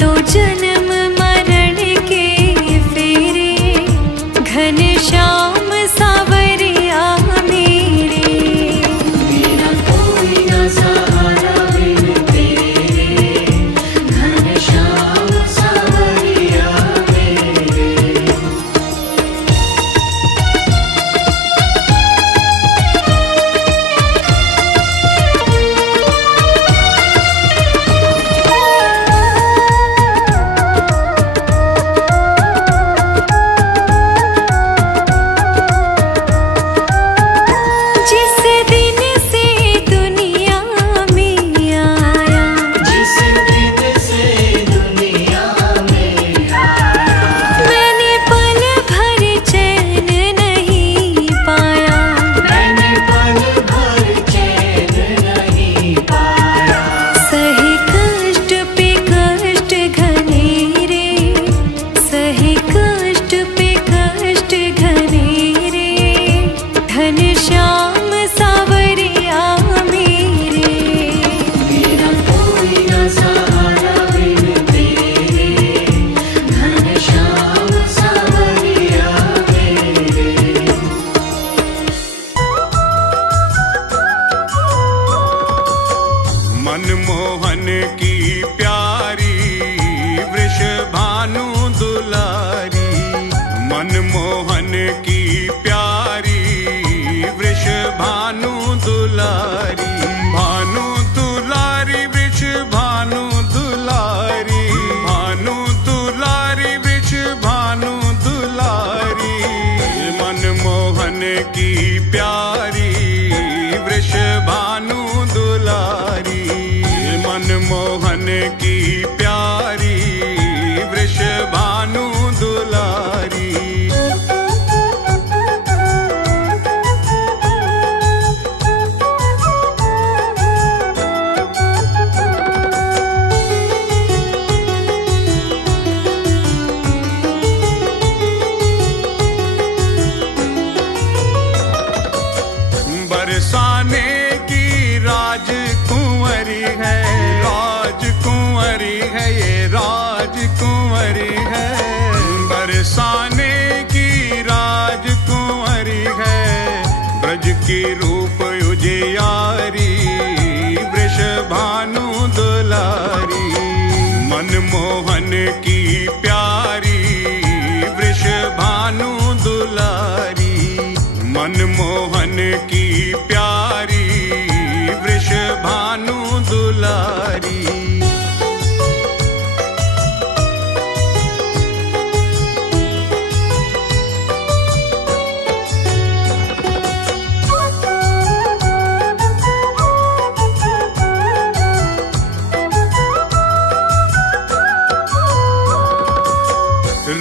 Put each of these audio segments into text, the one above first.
तो जन्म मरण के फेरे, घनश्याम सावरिया मेरे। मेरा कोई न सहारा बिन तेरे, घनश्याम सावरिया मेरे। जिस दिन से दुनिया में आया, जिस दिन से दुनिया में आया, मैंने पल भर चैन नहीं पाया। मैंने पल भर चैन नहीं पाया। सही कष्ट पे कष्ट घनेरे, सही कष्ट पे कष्ट घनेरे, घनश्याम सावरिया मेरे। मेरा कोई न सहारा बिन तेरे, घनश्याम सावरिया मेरे। मनमोहन की प्यारी वृषभानु दुलारी, मनमोहन की प्यारी वृषभानु दुलारी, भानु दुलारी वृषभानु दुलारी, भानु दुलारी वृषभानु दुलारी, मनमोहन की प्यारी वृषभानु दुलारी, मनमोहन की प्यारी वृषभानु दुलारी। बरसाने की राजकुंवरी है, राजकुंवरी है, ये राजकुंवरी है। बरसाने की राजकुंवरी है, ब्रज की रूप उजियारी वृषभानु दुलारी, मनमोहन की प्यारी वृषभानु दुलारी, मनमोहन की प्यारी वृषभानु दुलारी।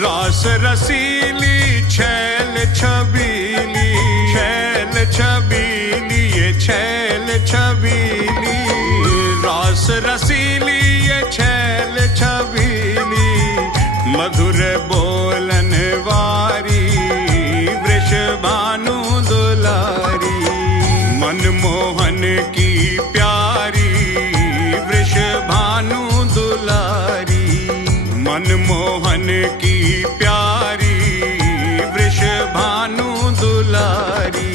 रास रसीली छैल छबीली, छैल छबीली, ये छैल छबीली, रास रसीली ये छैल छबीली, मधुर बोलन वारी वृषभानु दुलारी, मनमोहन की प्यारी वृषभानु दुलारी, मनमोहन की प्यारी वृषभानु दुलारी।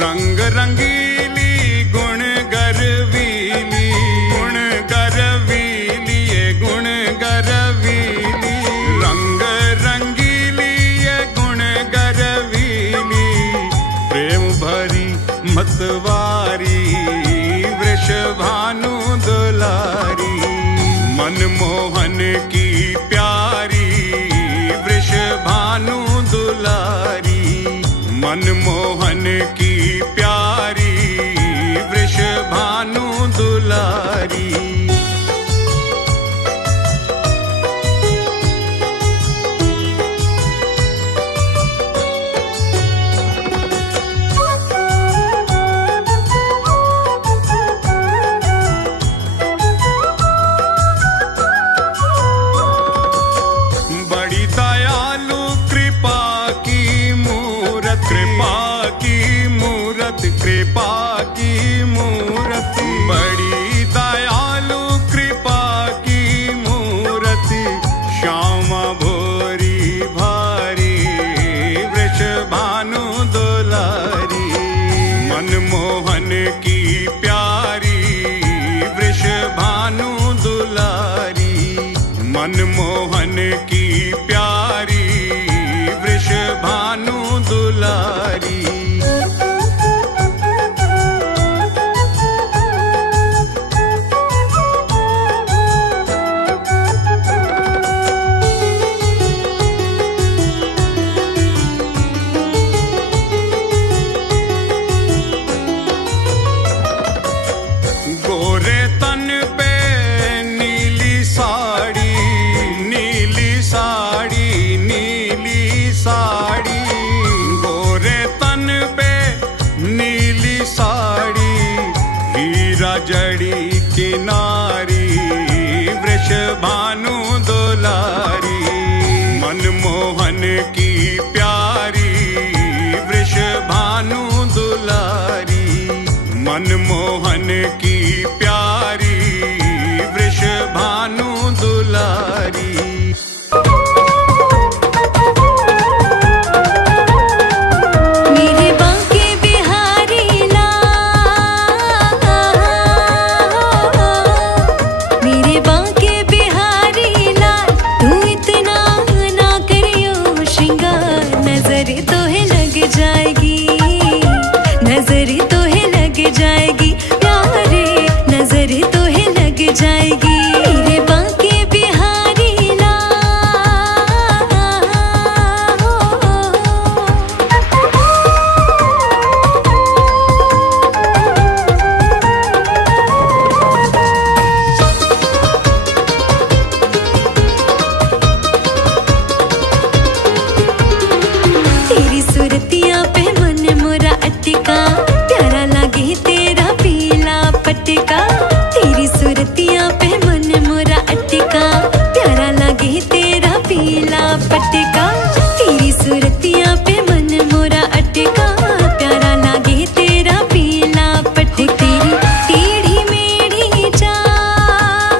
रंग रंगीली गुण गरवीली, गुण गरवीली, ये गुण गरवीली, रंग रंगीली ये गुण गरवीली, प्रेम भरी मतवारी वृषभानु दुलारी, मनमोहन की प्यारी वृषभानु दुलारी, मनमोहन की प्यारी वृषभानु दुलारी। मनमोहन की प्यारी वृषभानु दुलारी। गोरे तन पे नीली साड़ी, नीली साड़ी, नीली साड़ी, गोरे तन पे नीली साड़ी, हीरा जड़ी किनारी वृषभानु दुलारी। मनमोहन की प्यारी वृषभानु दुलारी, मनमोहन की प्यारी वृषभानु दुलारी। मेरे बांके बिहारी लाल, मेरे बांके बिहारी लाल, तू इतना ना करियो श्रृंगार, नजर तो है लग जाएगी, नजर तो है लग जाएगी प्यारे, नजर तो है लग जाएगी। मेरे बांके बिहारी तेरी सूरतियां पे मन मोरा अटका, प्यारा लागे तेरा पीला पटका। तेरी सूरतियां पे मन मोरा अटका, प्यारा लागे तेरा पीला पटका। तेरी सूरतियां पे मन मोरा अटका, प्यारा लागे तेरा पीला पटका। तेरी टेढ़ी मेढ़ी चाल,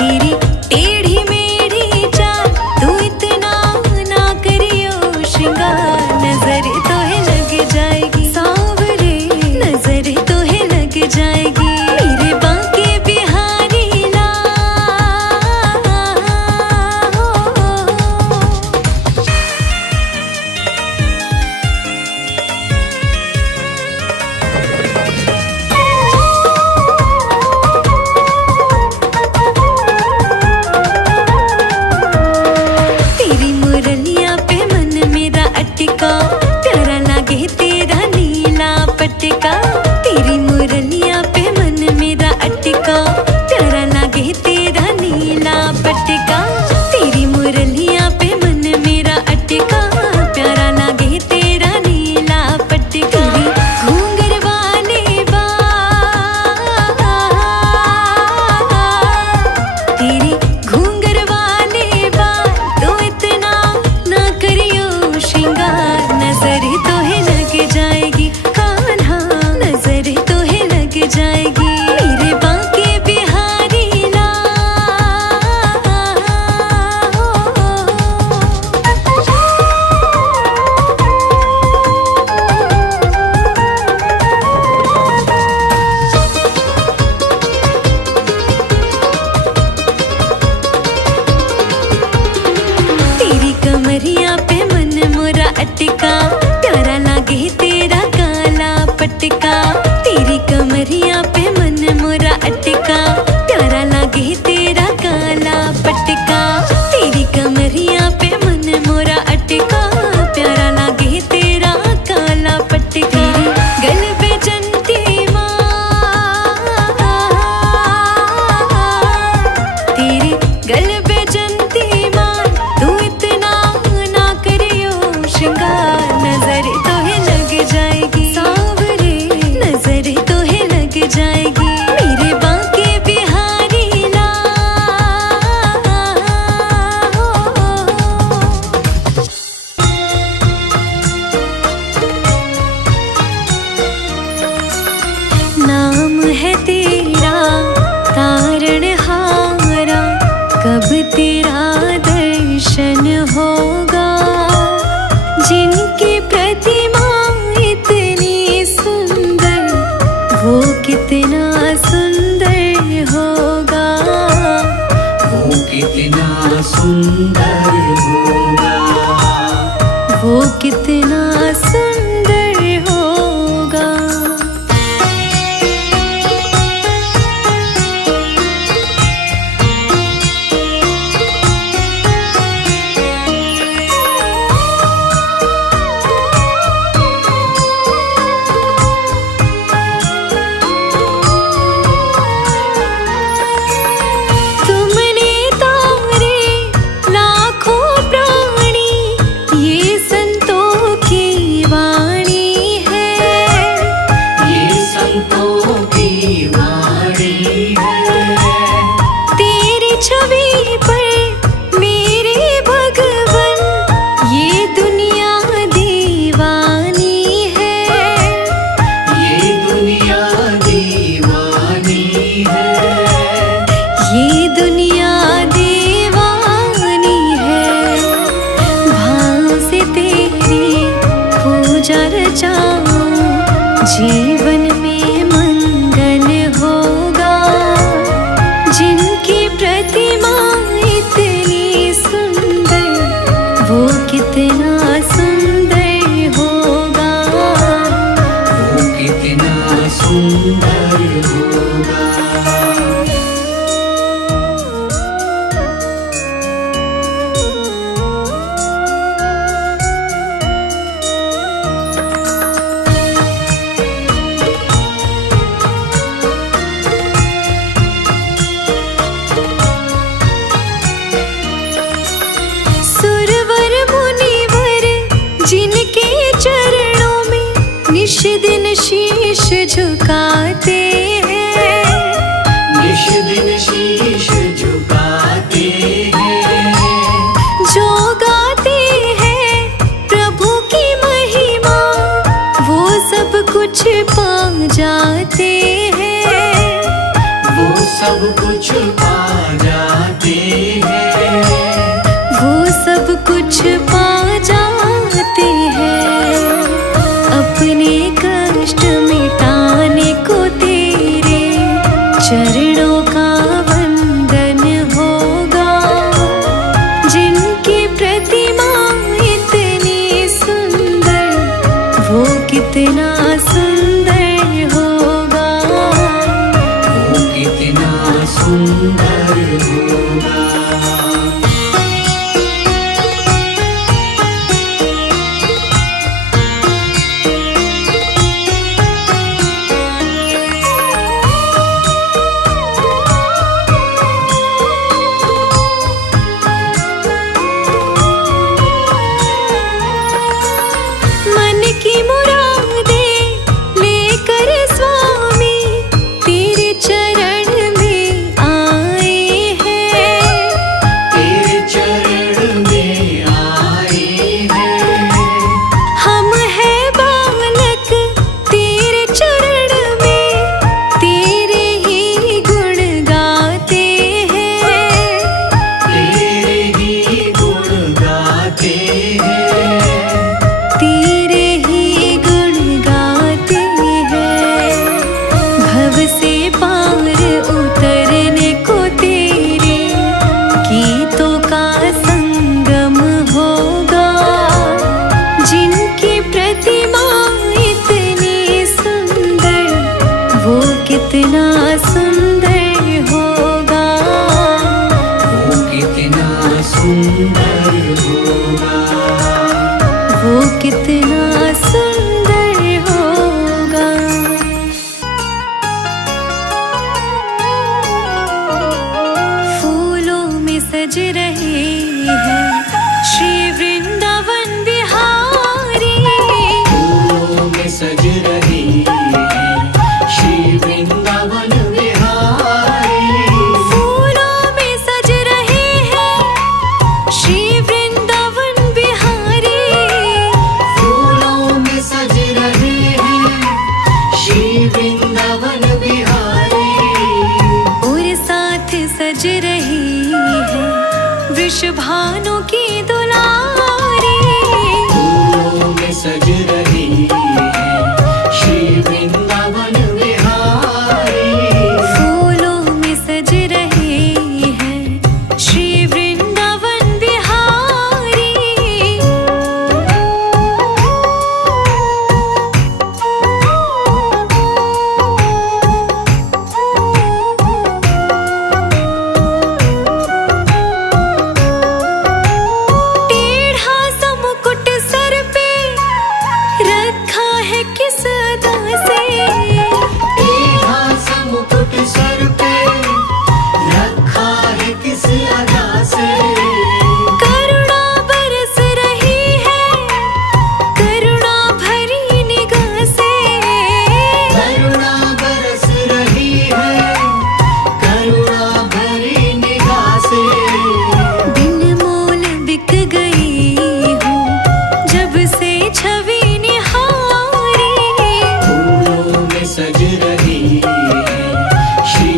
तेरी टेढ़ी मेढ़ी चाल, तू इतना ना करियो श्रृंगार, नजर तो है लग जाएगी सांवरे, नजर तो है लग जाएगी। मेरे बांके बिहारी तेरी मुरलिया पे मन मेरा अटका, प्यारा लागे तेरा नीला पटका। तेरी मुरलिया पे मन मेरा अटका, प्यारा लागे तेरा नीला पटका। तेरी मुरलिया पे मन मेरा अटका, प्यारा लागे तेरा नीला पटका। तेरी घूंघर वाले बाल, तेरी घूंघर वाले बाल, तो इतना ना करियो श्रृंगार, नजर तो है लग जाएगी कान्हा, नजर तो है लग जाएगी। मेरे बांके बिहारी तेरी कमरिया पे मन मोरा अटका, प्यारा लागे तेरा काला पटका। तेरी कमरिया पे मन मोरा अटका, प्यारा लागे तेरा काला पटका। तेरी कमरिया पे मन मोरा अटका, प्यारा लागे तेरा काला पटका। तेरी गल पे जंती माँ, तेरी गल पे जंती माँ, तू इतना ना करियो श्रृंगार, नजर तो है लग जाएगी सांवरे, मन में मंगल होगा। जिनकी प्रतिमा इतनी सुंदर, वो कितना सुंदर होगा। वो कितना सुंदर होगा। सुरवर मुनिवर जिनके चरणों में निश दिन शीश झुकाते हैं। निश दिन शीश झुकाते हैं। जो गाते हैं प्रभु की महिमा, वो सब कुछ पा जाते हैं। वो सब कुछ पा जाते हैं। वो सब कुछ पा जाते हैं। अपने कष्ट मिटाने को तेरे चरणों का वंदन होगा। जिनकी प्रतिमा इतनी सुंदर, वो कितना सुंदर होगा। वो कितना सुंदर होगा। मन की मुरादें लेकर स्वामी तेरे चरण में आए हैं। तेरे चरण में आए हैं। हम हैं बालक तेरे चरण में, तेरे ही गुण गाते हैं। तेरे ही गुण गाते हैं। तेरे ही गुण गाते हैं। भव से पार उतरने को तेरे गीतों का संगम होगा। जिनकी प्रतिमा इतनी सुंदर, वो कितना सुंदर होगा। वो कितना सुंदर होगा। वो कितना सुंदर होगा। फूलों में सज रहे हैं श्री वृंदावन बिहारी। फूलों में सज रही है श्री वृंदावन बिहारी। फूलों में सज रहे हैं श्री वृंदावन बिहारी। फूलों में सज रहे हैं श्री वृंदावन बिहारी। और साथ सज रही है वृषभानु की दुलारी। फूलों में सज रही है श्री वृंदावन बिहारी। फूलों में सज रहे हैं श्री वृंदावन बिहारी। टेढ़ा सा मुकुट सर पे रखा है किस अदा से। टेढ़ा सा मुकुट सर पे रखा है किस अदा से। करुणा बरस रही है करुणा भरी निगाह से। करुणा बरस रही है करुणा भरी निगाह से। बिन मोल बिक गई हूँ जब से छवि निहारी। फूलों में सज रही है श्री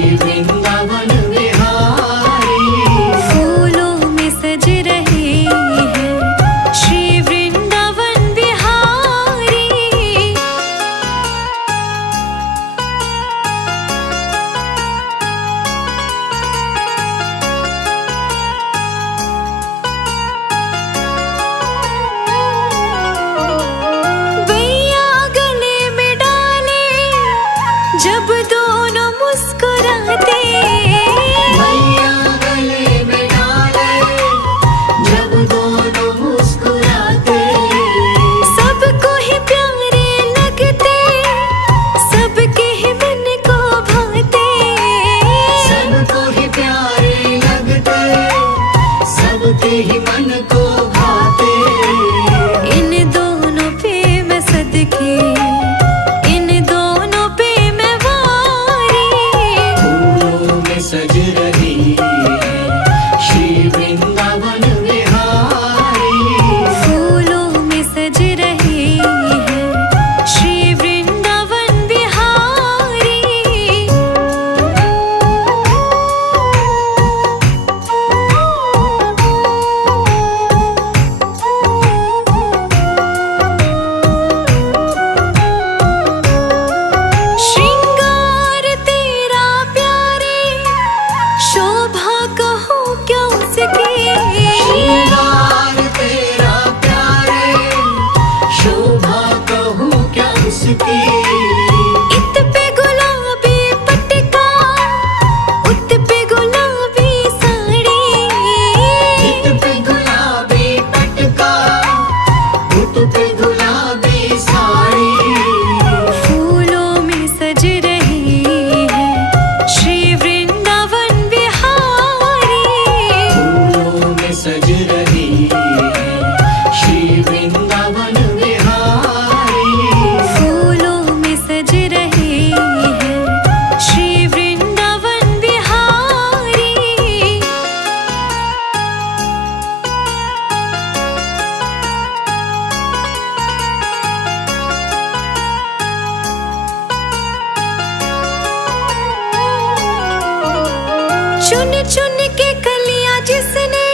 चुन चुन के कलियां जिसने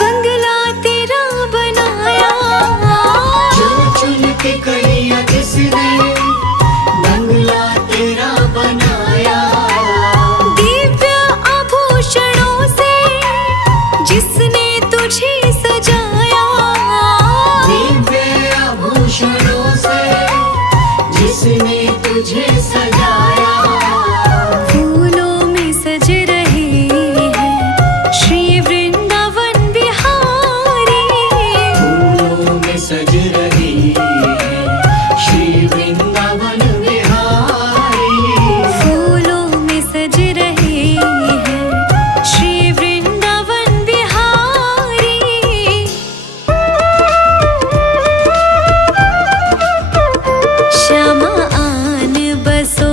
बंगला तेरा बनाया, चुन चुन के कलियां जिसने बंगला तेरा बनाया, दिव्य आभूषणों से जिसने तुझे सजाया, दिव्य आभूषणों से जिसने तुझे सजाया, फूलों में सज रहे हैं श्री वृंदावन बिहारी, फूलों में सज रही है श्री वृंदावन बिहारी, फूलों में सज रहे हैं श्री वृंदावन बिहारी। श्यामा आन बसो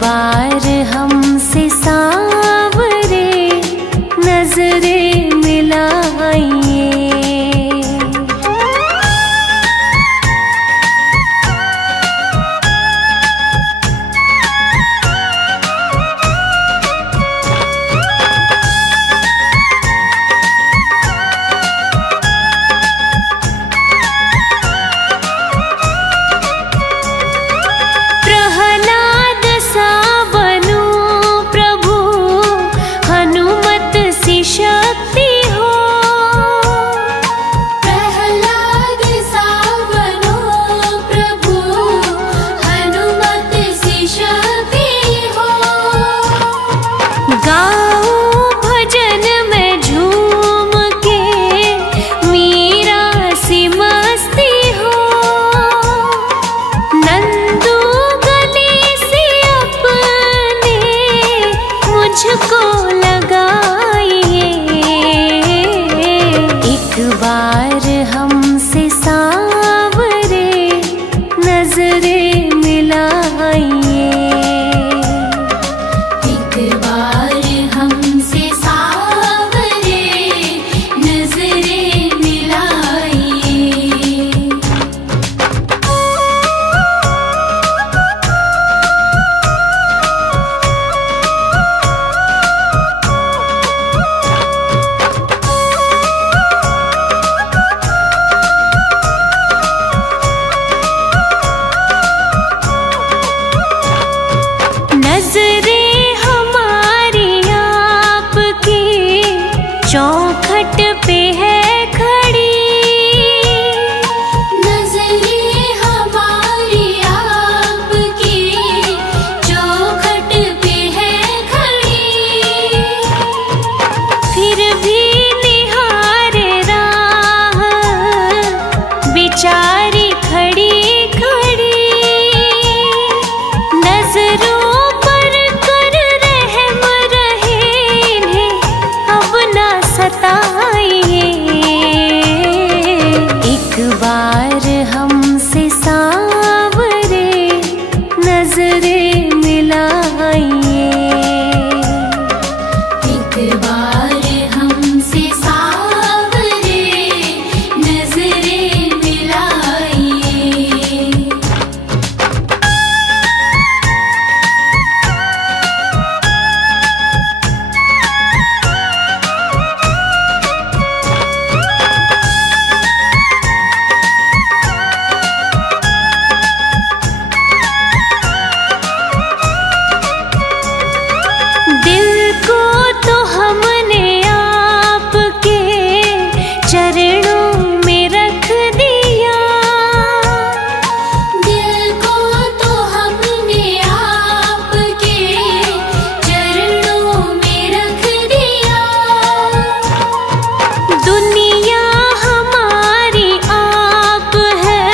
बार हमसे सांवरे नजरें मिलाइए। प्रहलाद सा बनूं प्रभु, हनुमत सी शक्ति हो। प्रहलाद सा बनूं प्रभु, हनुमत सी शक्ति हो। गाऊं भजन में झूम के, मीरा सी मस्ती हो। नंदू गले से अपने मुझको लगाइए। एक बार हमसे सांवरे नजरें मिलाइए। एक बार हमसे सांवरे नजरें मिलाइए। नजरें हमारी आपकी चौखट पे है खड़ी। नजरें हमारी आपकी चौखट पे है खड़ी। फिर भी निहारे राह बिचारी खड़ी खड़ी। नजरों पर कर रहम रहे, इन्हें अब ना सताइए। एक बार हमसे सांवरे नजरें मिलाइए। एक बार हमसे सांवरे नजरें मिलाइए। दिल को तो हमने आपके चरणों में रख दिया। दिल को तो हमने आपके चरणों में रख दिया। दुनिया हमारी आप है,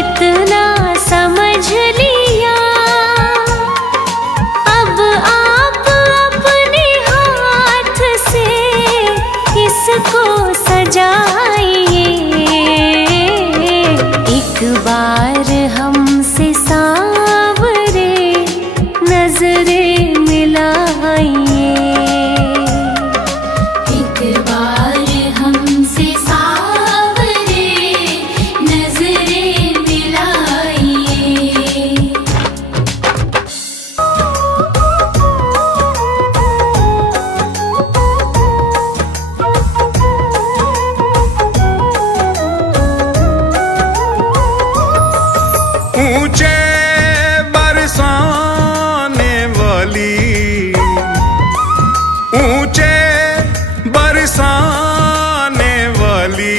इतना समझ लिया। अब आप अपने हाथ से इसको सजाइए। एक बार हमसे सांवरे नजरें मिलाइए। एक बार हमसे सांवरे नजरें मिलाइए। ऊंचे बरसाने वाली, ऊंचे बरसाने वाली,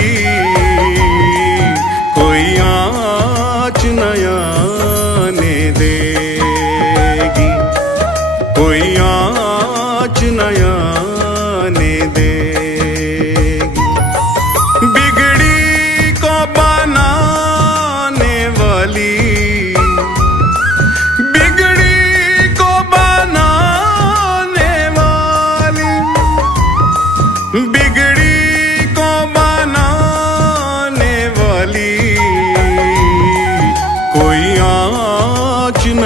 कोई आँच न आने देगी। कोई आँच न आने देगी। बिगड़ी को बनाने वाली, बिगड़ी को बनाने वाली, बिगड़ी को बनाने वाली, कोई आँच न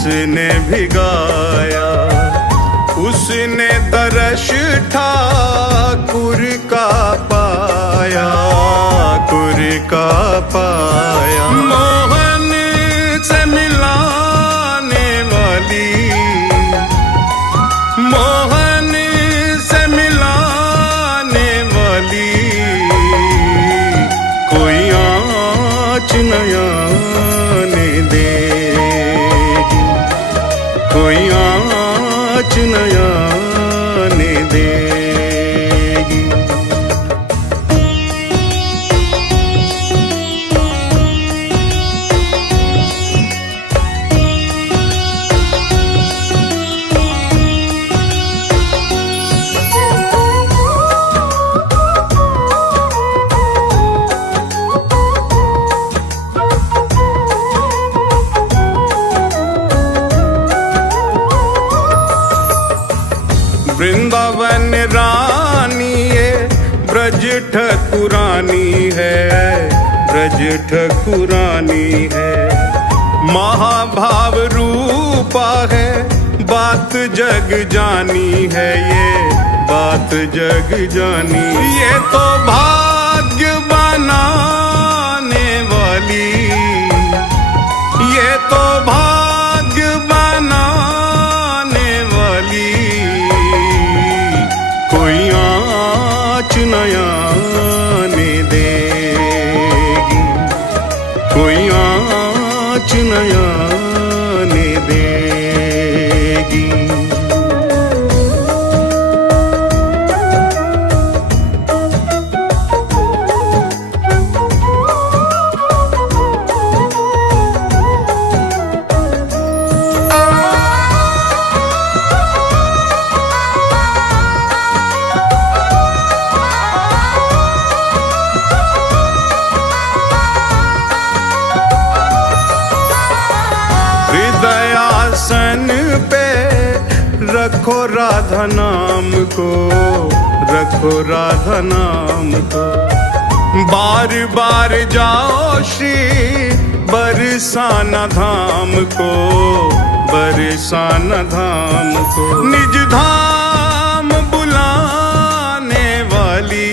जिसने भिगाया उसने दर्श ठाकुर का पाया, ठाकुर का पाया। मोहन से मिलाने वाली, मोहन से मिलाने वाली कोई आँच न आने देगी, कोई आँच न आने देगी। वृंदावन रानी ये ब्रज ठकुरानी है, ब्रज ठकुरानी है। महाभाव रूपा है, बात जग जानी है, ये बात जग जानी। ये तो भाग्य बनाने वाली, ये तो भाग्य बनाने वाली कोई आँच न आने देगी, कोई आँच न आने देगी। हृदयासन पे रखो राधा नाम को, रखो राधा नाम को। बार बार जाओ श्री बरसाना धाम को, बरसाना धाम को। निज धाम बुलाने वाली,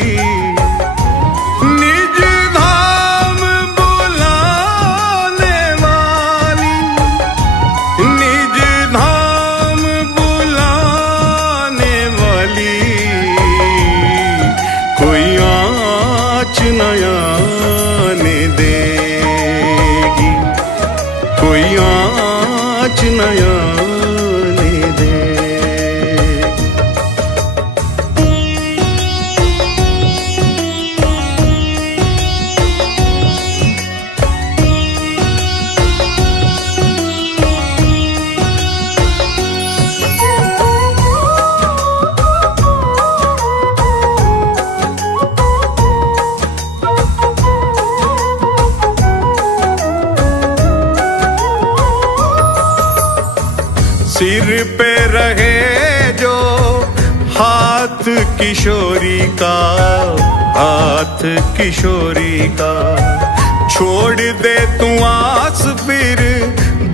निज धाम बुलाने वाली, निज धाम बुलाने वाली कोई आँच न आने देगी, कोई आँच न आने देगी। सिर पे रहे जो हाथ किशोरी का, हाथ किशोरी का। छोड़ दे तू आस फिर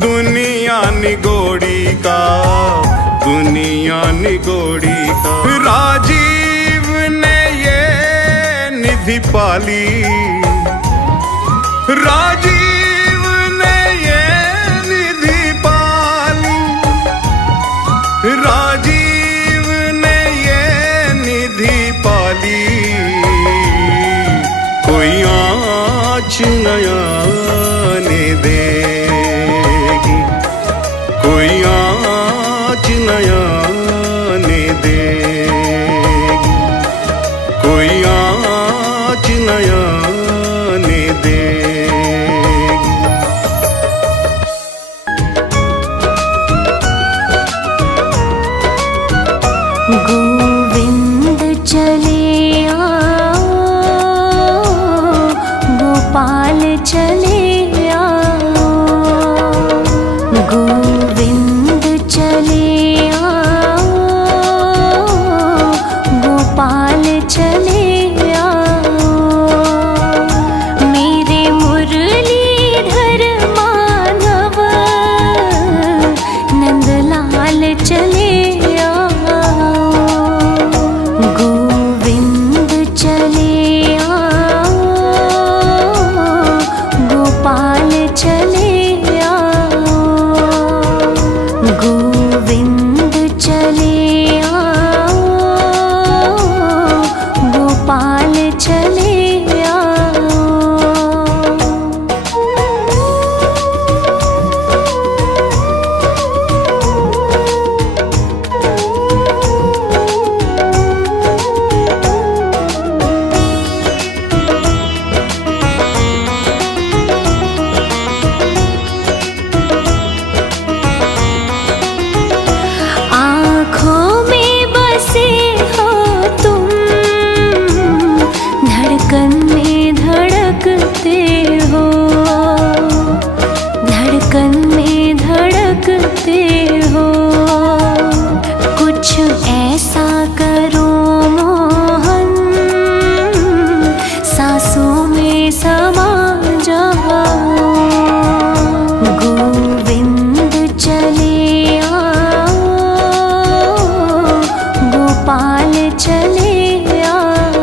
दुनिया निगोड़ी का, दुनिया निगोड़ी का। राजीव ने ये निधि पाली, राजीव ने ये निधि पाली, राजीव ने ये निधि पाली कोई आँच न आने देगी, कोई आँच न आने देगी, कोई आँच न आने देगी। गोविंद चले आओ, गोपाल चले आओ, गोविंद चले आओ, गोपाल चले आओ। मेरे मुरलीधर माधव चले आओ।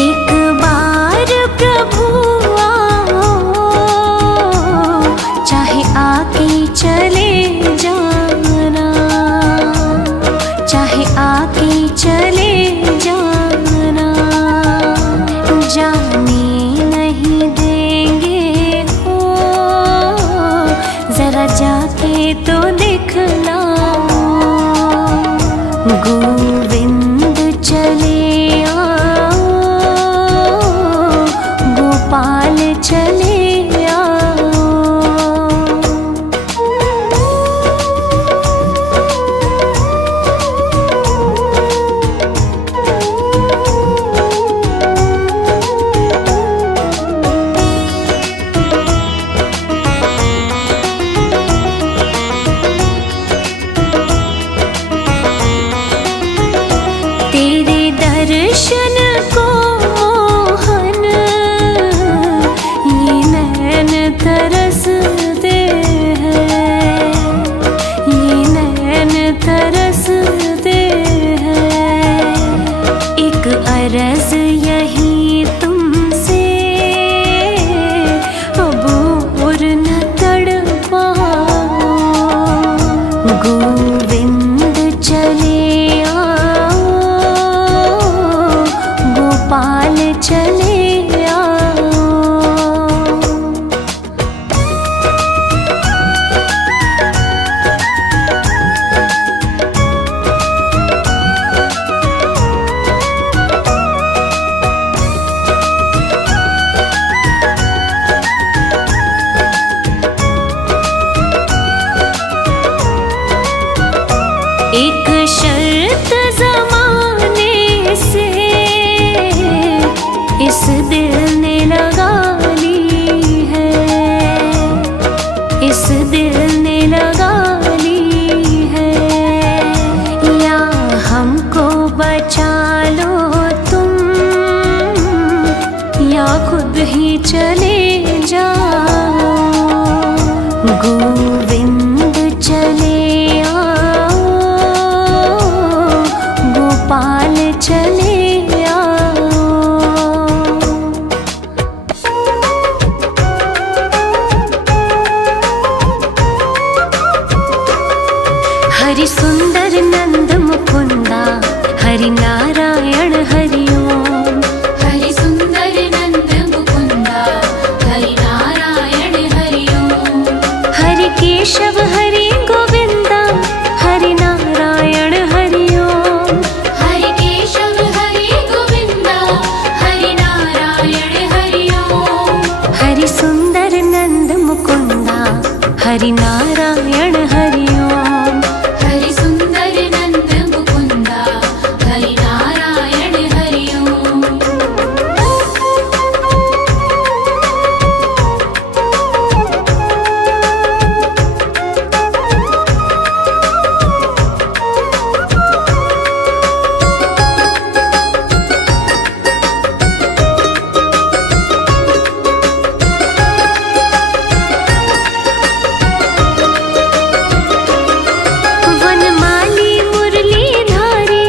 एक बार प्रभु आओ, चाहे आके चले जाना, चाहे आके चले जाना, जाने नहीं देंगे हो, जरा जाके तो दिखलाओ। गोविंद चले आओ, गोपाल चले आओ। तेरे दर्शन को मोहन ये नैन तरसते हैं, ये नैन तरसते हैं। एक अर्ज यही तुमसे, अब और न तड़पाओ। गोविंद चले आओ, गोपाल चले आओ। एक शर्त ज़माने से इस दिल ने लगा ली है, इस दिल ने लगा ली है। या हमको बचा लो तुम, या खुद ही चले जाओ। गोविंद चले आओ, गोपाल चले आओ। हरि सुंदर नंद मुकुंदा, हरि नारायण हरि ओम। हरि सुंदर नंद मुकुंदा, हरि नारायण हरि ओम। हरि केशव हरि गोविंदा, हरि नारायण हरि ओम। हरि केशव हरि गोविंदा, हरि नारायण हरि ओम। हरि सुंदर नंद मुकुंदा, हरि नारायण हरि ओम। हरि सुंदर नंद मुकुंदा, हरि नारायण हरि ओम। वनमाली मुरलीधारी,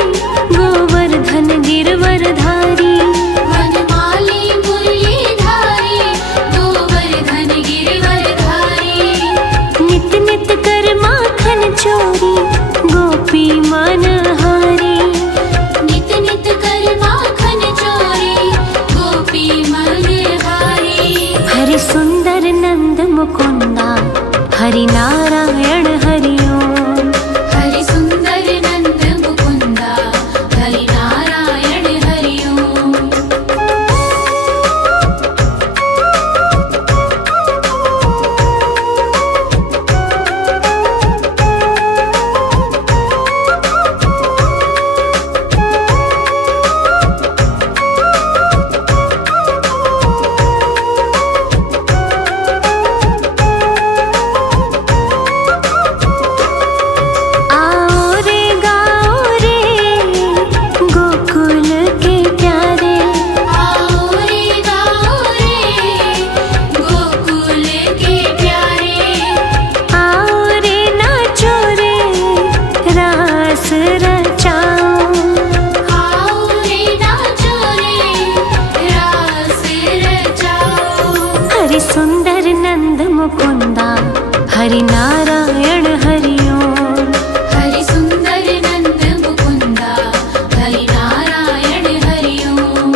गोवर्धन गिरवरधारी। वनमाली मुरलीधारी, गोवर्धन गिरवरधारी। नित नित कर माखन चोरी, गोपी मनहारी। नित नित कर माखन चोरी, गोपी मनहारी। हरि सुंदर नंद मुकुंदा, हरि नारायण हरि ओम। हरि सुंदर नंद मुकुंदा, हरि नारायण हरि ओम। सुंदर नंद मुकुंदा हरि नारायण हरि ओम। हरि सुंदर नंद मुकुंदा हरि नारायण हरि ओम।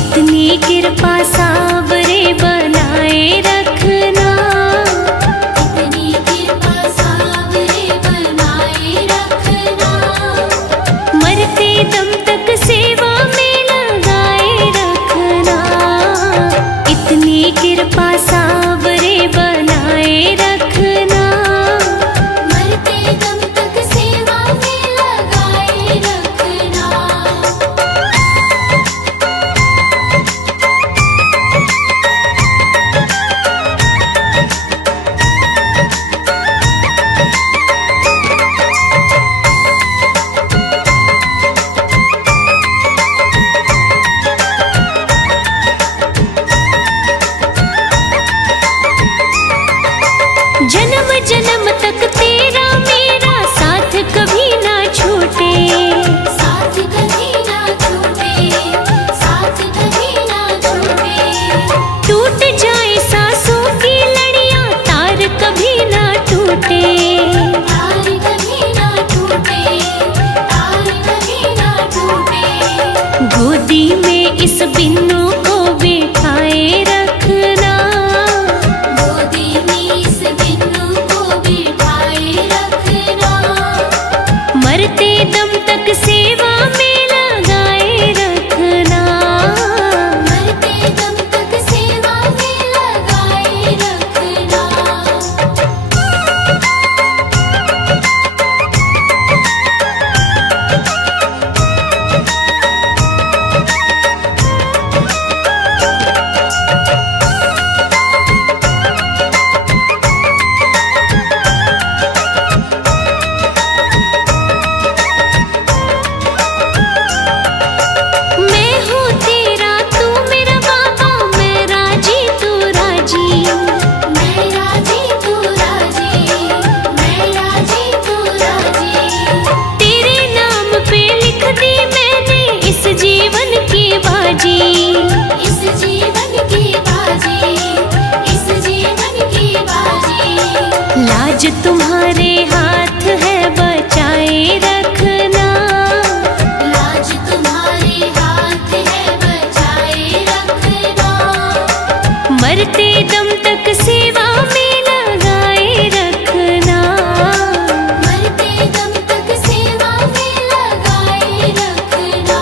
इतनी कृपा सावरे बनाए रखना, इतनी कृपा सावरे बनाए रखना। मरते दम तक सेवा में लगाए रखना। इतनी कृपा सावरे बनाए रखना। मरते दम तक सेवा में लगाए रखना। जन्म जन्म तक तेरा मेरा साथ कभी ना छूटे। साथ कभी ना छूटे, साथ कभी ना छूटे। टूट जाए सांसों की लड़ियां तार कभी ना टूटे। तार कभी ना टूटे, तार कभी ना टूटे। गोदी में इस बिन्नू को बिठाए रखना। गोदी में इस बिन्नू को बिठाए रखना। मरते दम तक सेवा में लगाए रखना। मरते दम तक सेवा में लगाए रखना। मैं हूँ तेरा तू मेरा बाबा, मैं राजी तू राजी। मैं राजी तू राजी, मैं राजी तू राजी। तेरे नाम पे लिख दी मैंने इस जीवन की बाजी। इस जीवन की बाजी, इस जीवन की बाजी। लाज तुम्हारे हाथ है बचाए रखना। लाज तुम्हारे हाथ है बचाए रखना। मरते दम तक सेवा में लगाए रखना। मरते दम तक सेवा में लगाए रखना।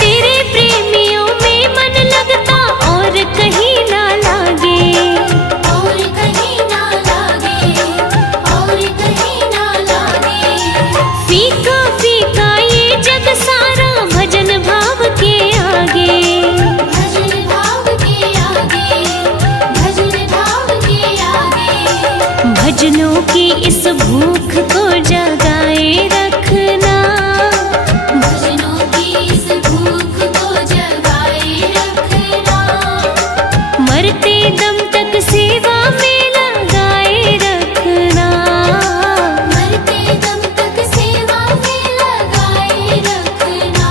तेरे प्रेमियों में मन लगता और कहीं ना लागे। और कहीं ना लागे, और कहीं ना लागे। फीका फीका ये जग सारा भजन भाव के आगे। भजन भाव के आगे, भजन भाव के आगे। भजनों की इस भूख को जगाए रखना। भजनों की इस भूख को जगाए रखना। मरते दम तक सेवा में लगाए रखना। मरते दम तक सेवा में लगाए रखना।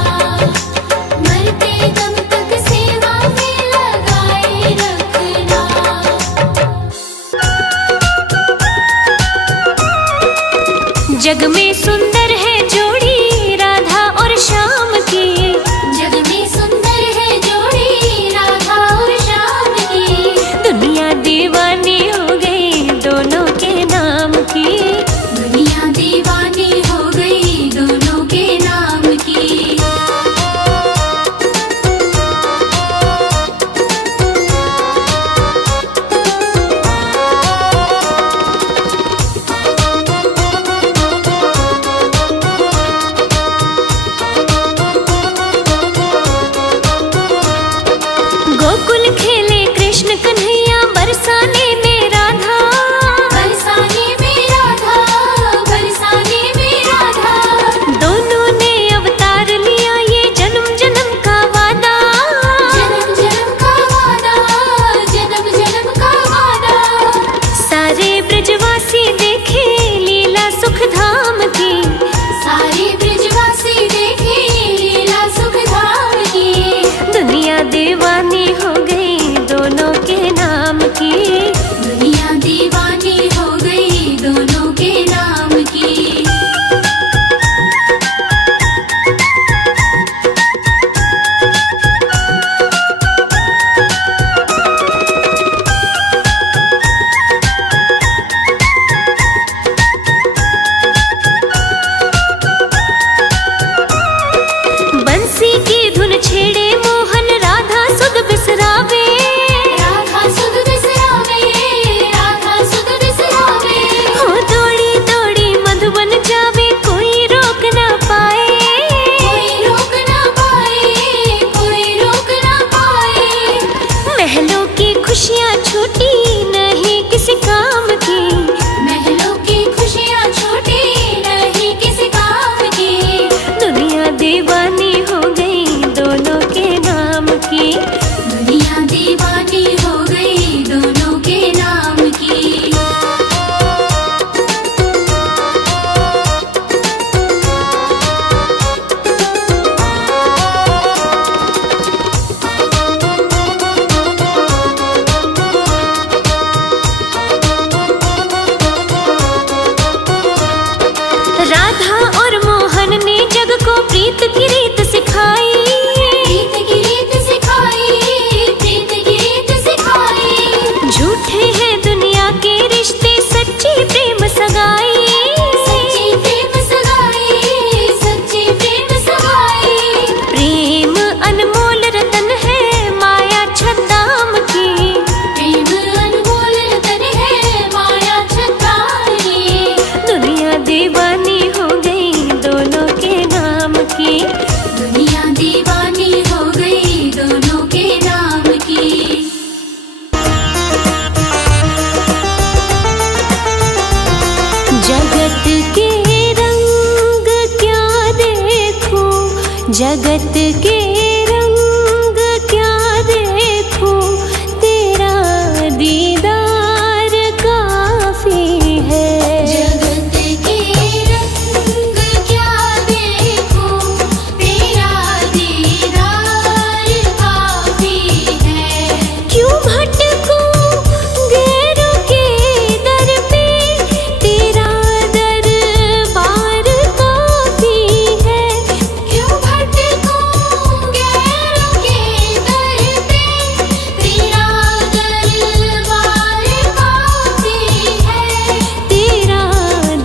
मरते दम तक सेवा में लगाए रखना। जग में सुंदर है जोड़ी राधा और श्याम की। जग में सुंदर है जोड़ी राधा और श्याम की। दुनिया दीवानी हो गई दोनों के नाम की। दुनिया दीवानी हो गई दोनों के नाम की। छूटी नहीं किसी काम की, महलों की खुशियाँ छूटी नहीं किसी काम की। दुनिया दीवानी हो गई दोनों के नाम की, दुनिया दीवानी हो गई दोनों के नाम की। राधा और मोहन ने जग को प्रीत की रीत सिखाई, प्रीत की रीत सिखाई, प्रीत की रीत सिखाई। झूठे हैं दुनिया के रिश्ते सच्ची प्रेम सगाई, सच्ची प्रेम सगाई, सच्ची प्रेम सगाई। प्रेम अनमोल रतन है माया छद्दाम की, प्रेम अनमोल रतन है माया छताई। दुनिया दीवानी हो गई दोनों के नाम की, दुनिया दीवानी हो गई दोनों के नाम की। जगत के रंग क्या देखूं, जगत के रंग क्या देखूं, तेरा दीदार काफी है। जगत के रंग क्या देखूं, तेरा दीदार काफी है। क्यों भटकूं गैरों के दर पे, तेरा दरबार काफी है। क्यों भटकूं गैरों के दर पे, तेरा दरबार काफी है। तेरा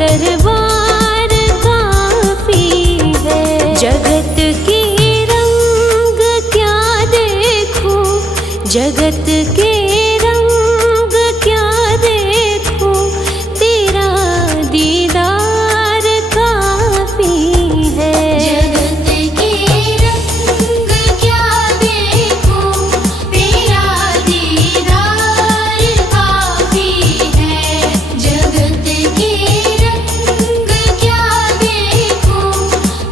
दरबार काफी है। जगत के रंग क्या देखूं, जगत के रंग क्या देखूं, तेरा दीदार काफी है। जगत के रंग क्या देखूं, तेरा दीदार काफी है। जगत के रंग क्या देखूं,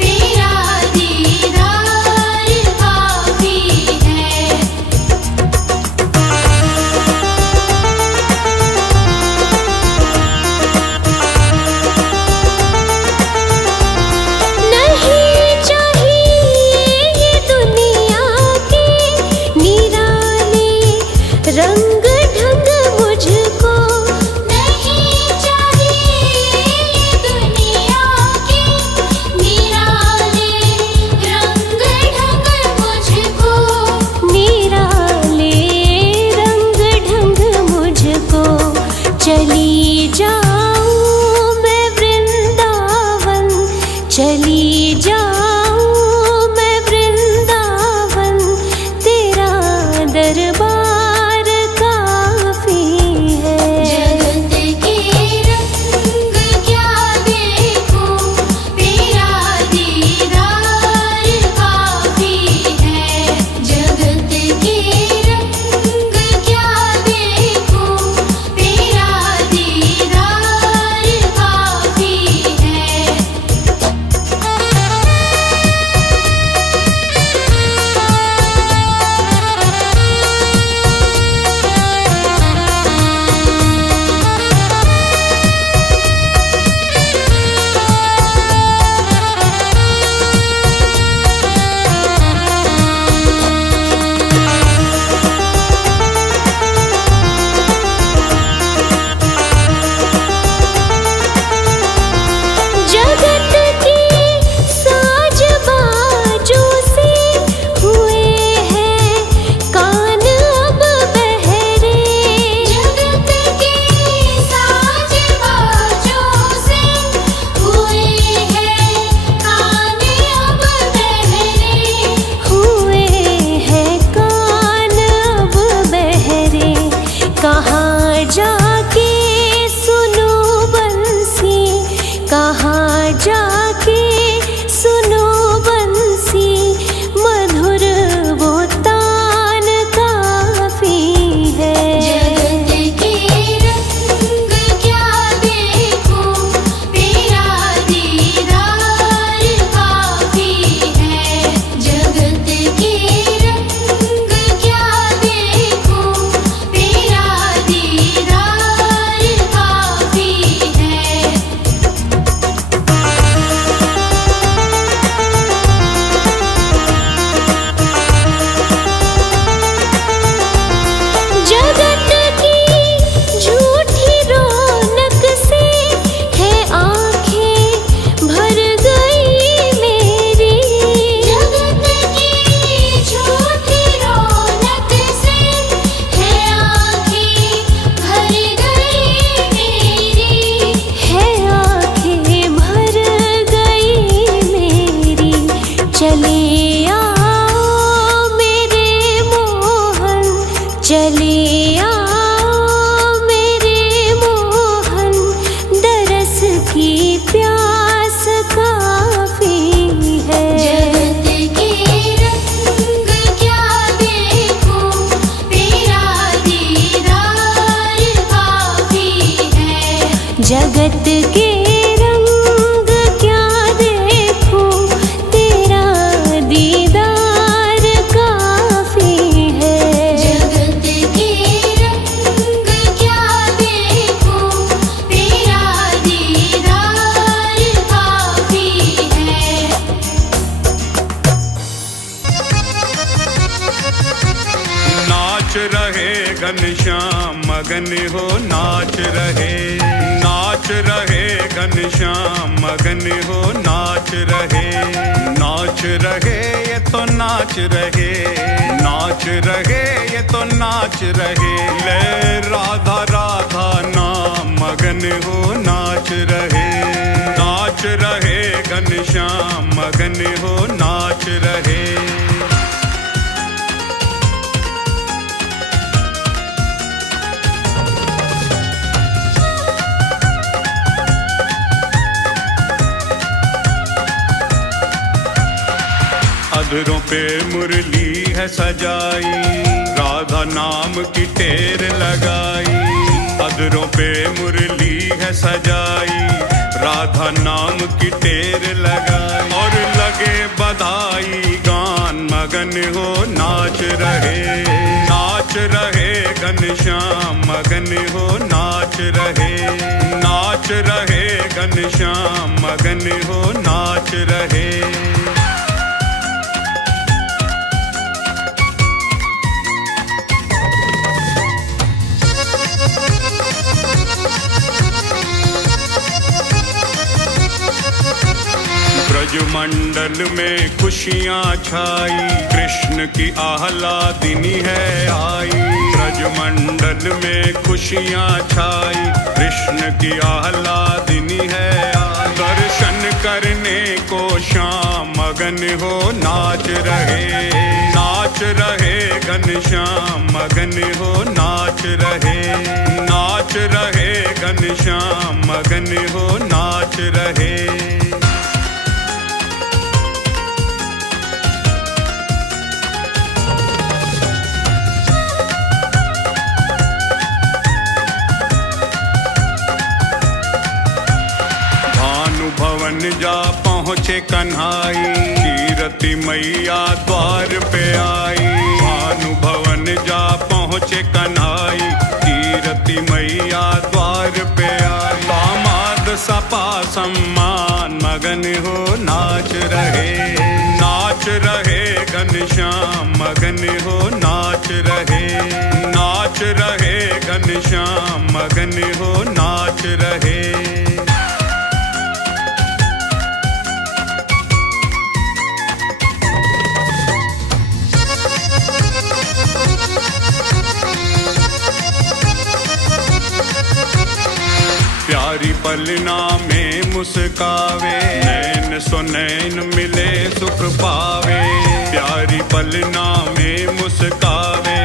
तेरा दीदार काफी है। जगत के रंग क्या देखूं, तेरा दीदार काफी है। जगत के रंग क्या देखूं, तेरा दीदार काफी है। नाच रहे घनश्याम मगन हो नाच रहे, नाच रहे घनश्याम मगन हो नाच रहे, नाच रहे ये तो नाच रहे, नाच रहे ये तो नाच रहे। ले राधा राधा नाम मगन हो नाच रहे, नाच रहे घनश्याम मगन हो नाच रहे। अधरों पे मुरली है सजाई, राधा नाम की टेर लगाई। अधरों पे मुरली है सजाई, राधा नाम की टेर लगाई। और लगे बधाई गान मगन हो नाच रहे, नाच रहे घनश्याम मगन हो नाच रहे, नाच रहे घनश्याम मगन हो नाच रहे। ब्रजमंडल में खुशियाँ छाई, कृष्ण की आह्लादिनी है आई। ब्रजमंडल में खुशियाँ छाई, कृष्ण की आह्लादिनी है आई। दर्शन करने को श्याम मगन हो नाच रहे, नाच रहे घनश्याम मगन हो नाच रहे, नाच रहे घनश्याम मगन हो नाच रहे। भवन जा पहुँचे कन्हाई, कीरति मैया द्वार पे आई। भानु भवन जा पहुँचे कन्हाई, कीरति मैया द्वार पे आई। दामाद सपा सम्मान मगन हो नाच रहे, नाच रहे घनश्याम मगन हो नाच रहे, नाच रहे घनश्याम मगन हो नाच रहे। प्यारी पलना में मुस्कावे, नैन सो नैन मिले सुख पावे। प्यारी पलना में मुस्कावे,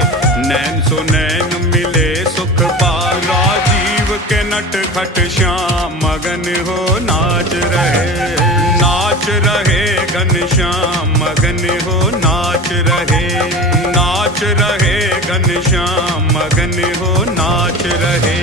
नैन सो नैन मिले सुख पावे। राजीव के नटखट श्याम मगन हो नाच रहे, नाच रहे घनश्याम मगन हो नाच रहे, नाच रहे घनश्याम मगन हो नाच रहे।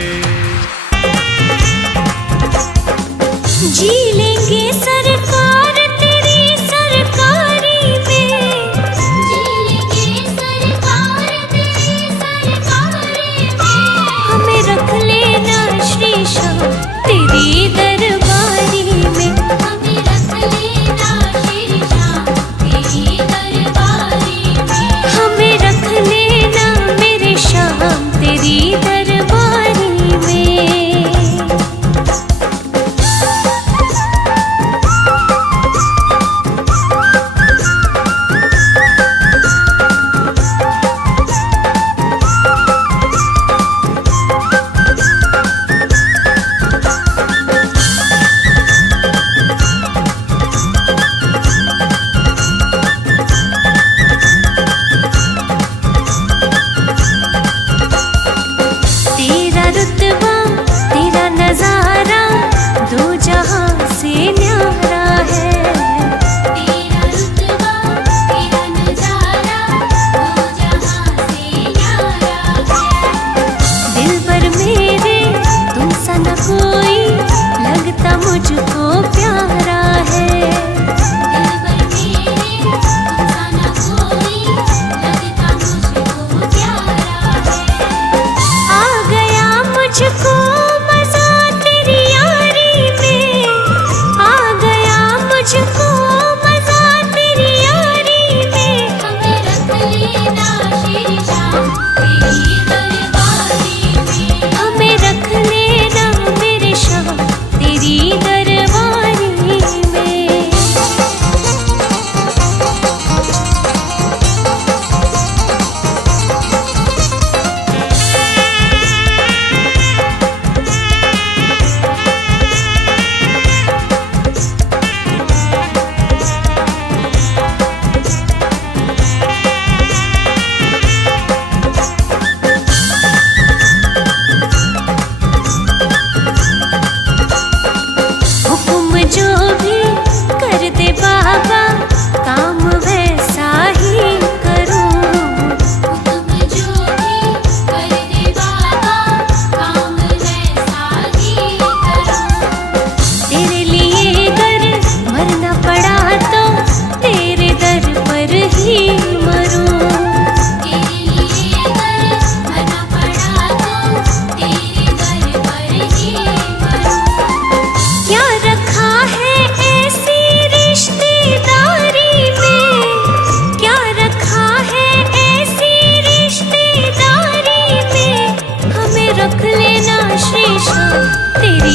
जी लेंगे सरकार तेरी सरकारी में, जी लेंगे सरकार तेरी सरकारी में। हमें रख लेना श्री श्याम तेरी दरबारी में। हमें रख लेना श्री श्याम तेरी दरबारी में। हमें रख लेना मेरे श्याम तेरी दरबारी में।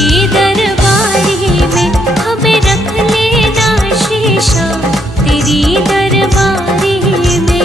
तेरी दरबारी में हमें रख लेना श्री श्याम, तेरी दरबारी में।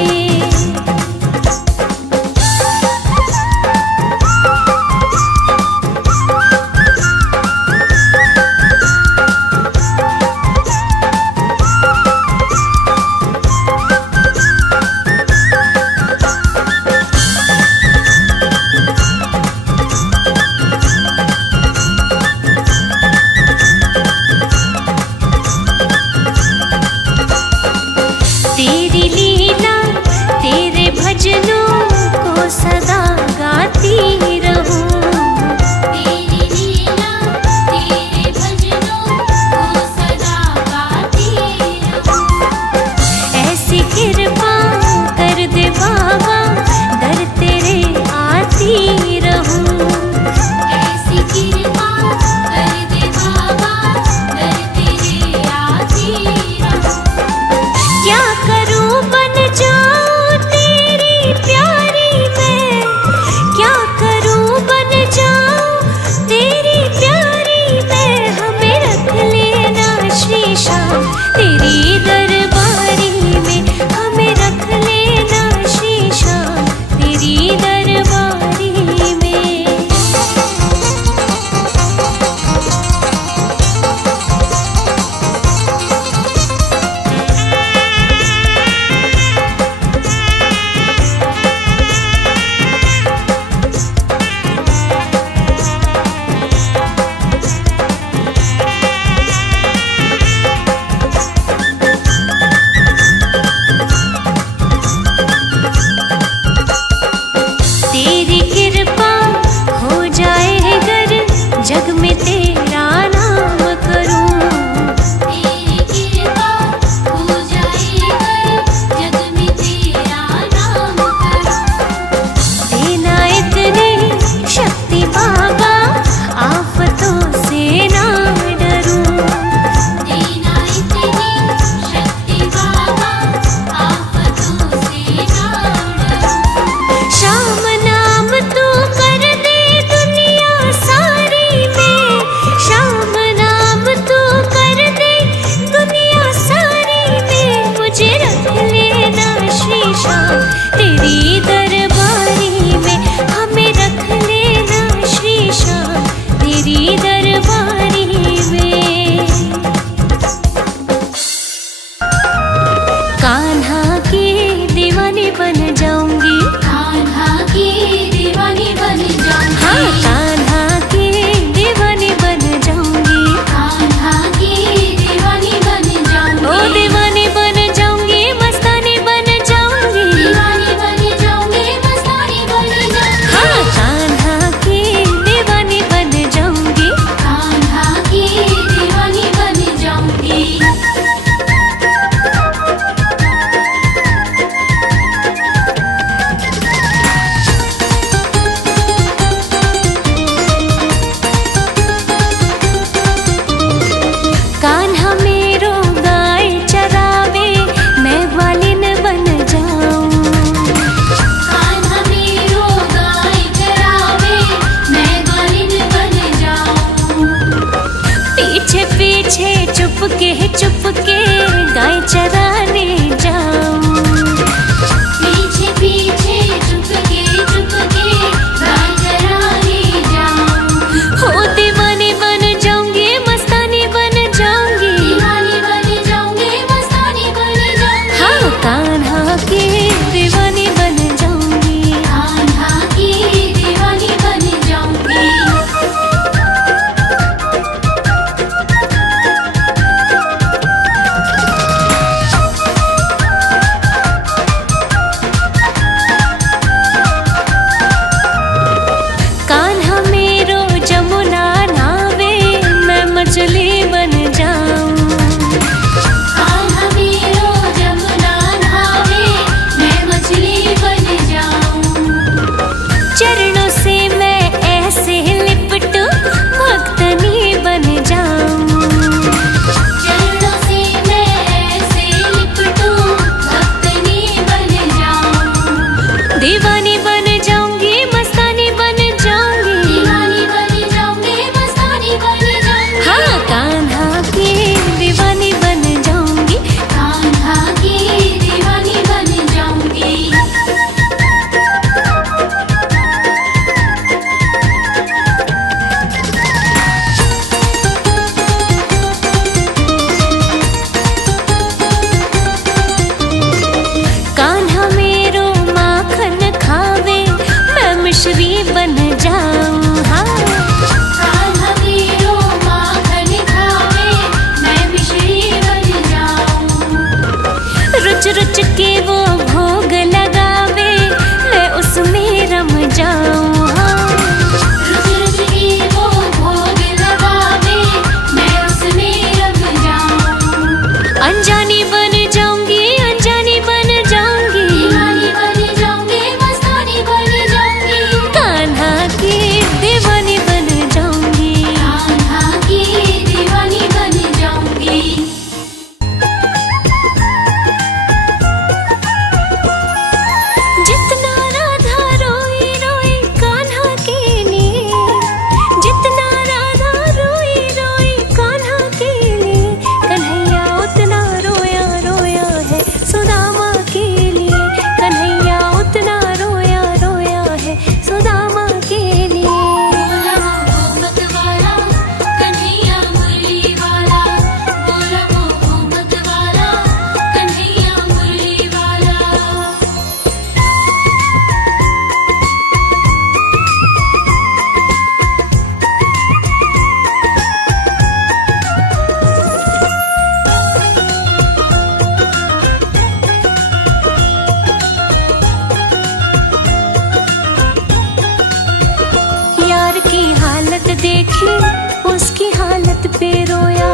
उसकी हालत पे रोया,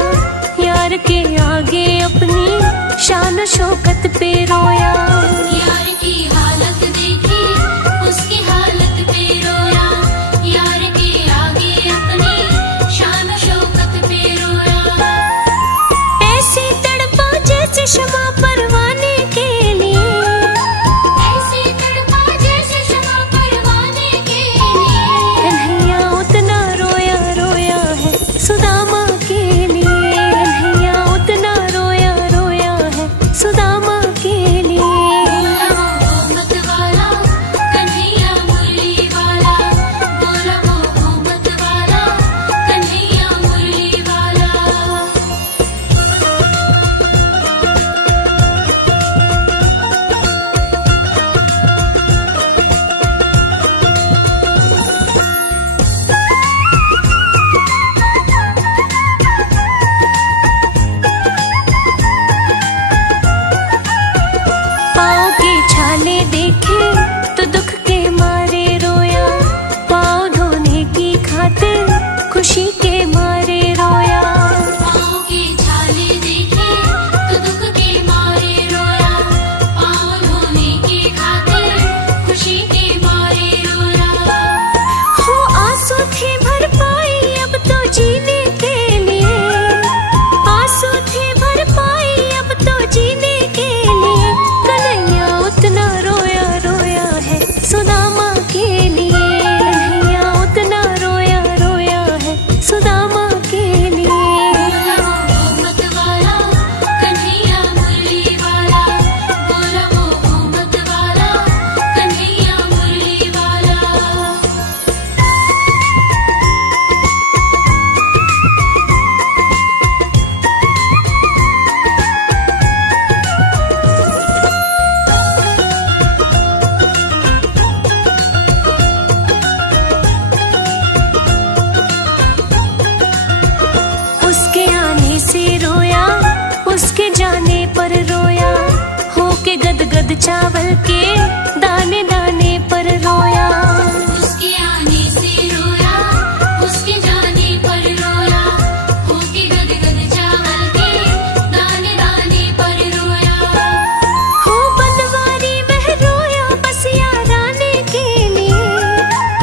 यार के आगे अपनी शान शौकत पे रोया। यार की हालत देखी, उसकी हालत पे रोया, यार के आगे अपनी शान शौकत पे रोया। ऐसी तड़पा जैसे शमा परवाने के लिए, ऐसी तड़पा जैसे शमा परवाने के लिए। कन्हैया उतना रोया रोया है सुदामा के लिए, कन्हैया उतना रोया रोया है सुदामा के लिए। बोला वो मत वाला कन्हैया मुरली वाला, बोला वो मत वाला कन्हैया मुरली वाला। पाँव के छाले देखे तो दुख के मारे रोया, पाँव धोने की खातिर खुशी के मारे रोया। पाँव के छाले देखे तो दुख के मारे रोया, पाँव धोने की खातिर खुशी के मारे रोया। हो आंसू थे भरपाई अब तो जीने के लिए, आंसू थे भरपाई अब तो जीने के लिए। कन्हैया उतना रोया रोया है सुदामा के लिए, कन्हैया उतना रोया रोया है सुदामा के लिए। बोला वो मत वाला कन्हैया मुरली वाला, बोला वो मत वाला कन्हैया मुरली वाला। उसके आने से रोया, उसके जाने पर रोया, होके गदगद चावल के दाने दाने पर रोया। उसके आने से रोया, उसके जाने पर रोया, होके गदगद चावल के दाने दाने पर रोया। हो बनवारी वह रोया बस याराने के लिए,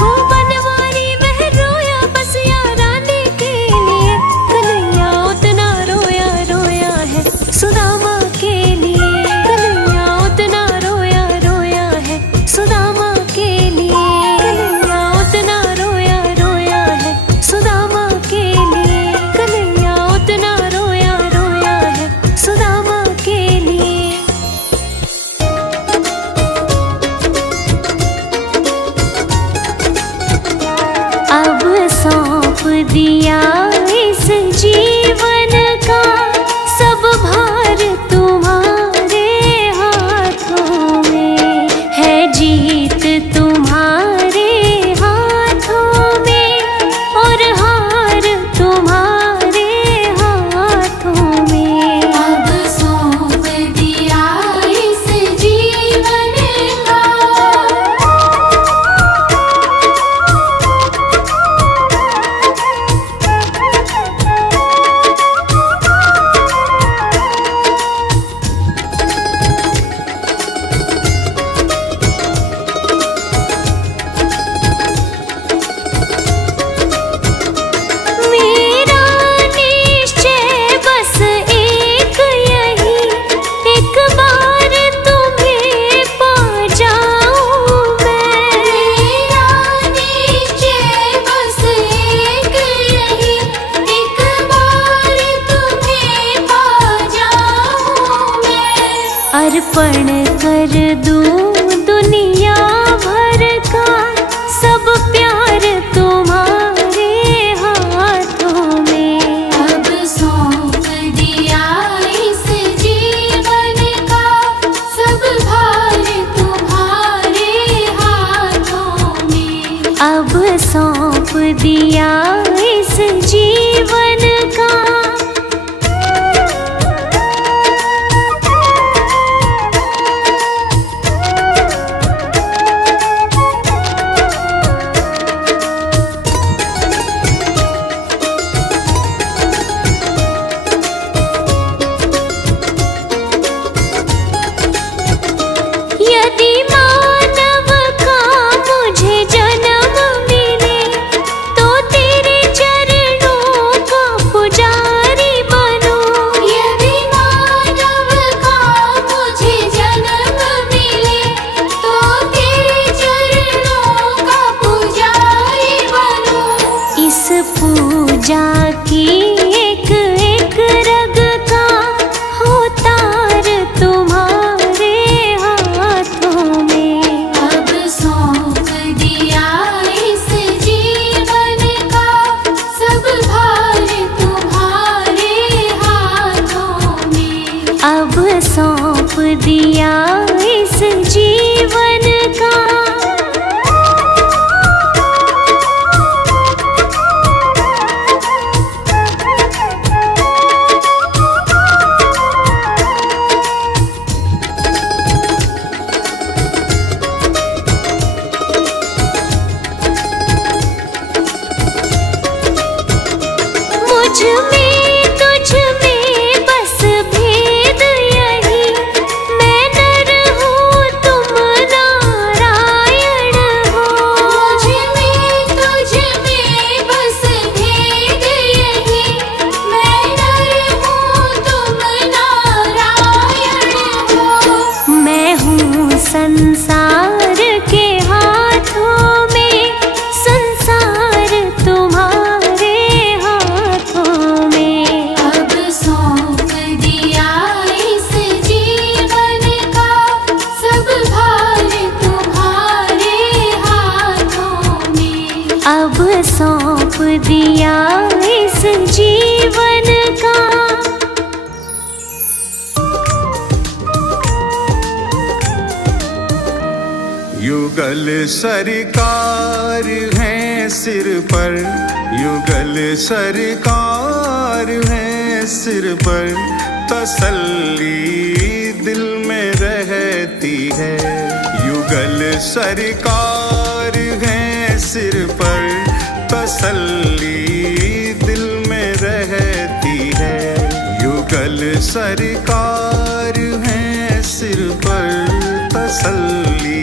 हो बनवारी वह रोया बस याराने के लिए। कन्हैया उतना रोया रोया है सुदामा के लिए, कन्हैया उतना रोया रोया है सुदामा के लिए, कन्हैया उतना रोया रोया है सुदामा के लिए, कन्हैया उतना रोया रोया है सुदामा के लिए। अब सौंप दिया इस जीवन का सब भार तुम्हारे हाथों में, है जीत तुम्हारे हाथों में और हार तुम्हारे हाथों में। अब सौंप दिया इस जीवन का, मेरा निश्चय बस एक यही, एक बार तुम्हें पा जाऊं मैं। मेरा निश्चय बस एक यही, एक बार तुम्हें पा जाऊं मैं। अर्पण कर दूं दुनिया भर का सब प्यार तुम्हारे हाथों में। अब सौंप दिया इस जीवन का सब भार तुम्हारे हाथों में। अब सौंप दिया इस जीवन का। पूजा की एक एक रग का हो तार तुम्हारे हाथों में। अब सौंप दिया इस जीवन का सब भार तुम्हारे हाथों में। अब सौंप दिया इस जीवन का। मुझ में तुझ में बस भेद यही, मैं नर हूँ तुम नारायण हो। मुझ में तुझ में बस भेद यही, मैं नर हूँ तुम नारायण हो। मैं हूँ संसार के हाथों में, संसार तुम्हारे हाथों में। अब सौंप दिया इस जीवन का सब भार तुम्हारे हाथों में। अब सौंप दिया इस जीवन का। युगल सरकार है सिर पर, युगल सरकार है सिर पर, तसल्ली दिल में रहती है। युगल सरकार है सिर पर, तसल्ली दिल में रहती है। युगल सरकार है सिर पर, तसल्ली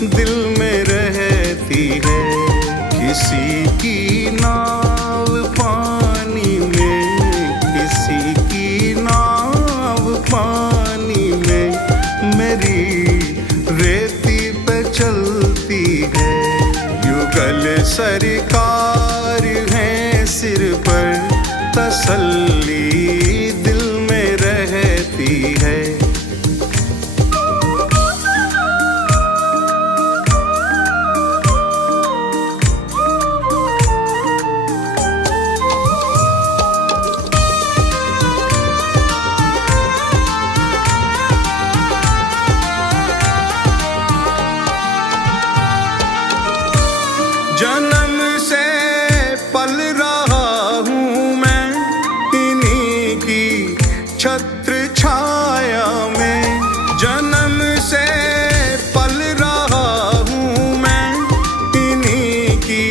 दिल में रहती है। किसी की नाव पानी में, किसी की नाव पानी में, मेरी रेती पे चलती है। युगल सरकार है सिर पर, तसल्ली दिल में रहती है। जन्म से पल रहा हूँ मैं इन्हीं की छत्र छाया में। जन्म से पल रहा हूँ मैं इन्हीं की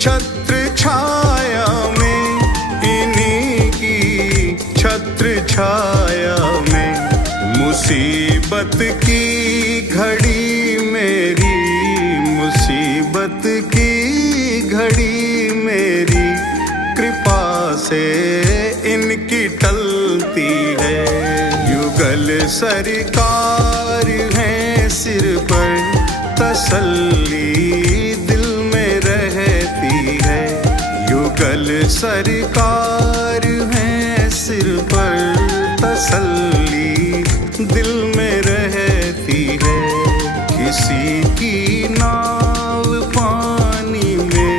छत्र छाया में, इन्हीं की छत्र छाया में। मुसीबत की घड़ी मेरी, मुसीबत की घड़ी मेरी, कृपा से इनकी टलती है। युगल सरकार है सिर पर, तसल्ली दिल में रहती है। युगल सरकार है सिर पर, तसल्ली दिल में रहती है। किसी की नाव पानी में,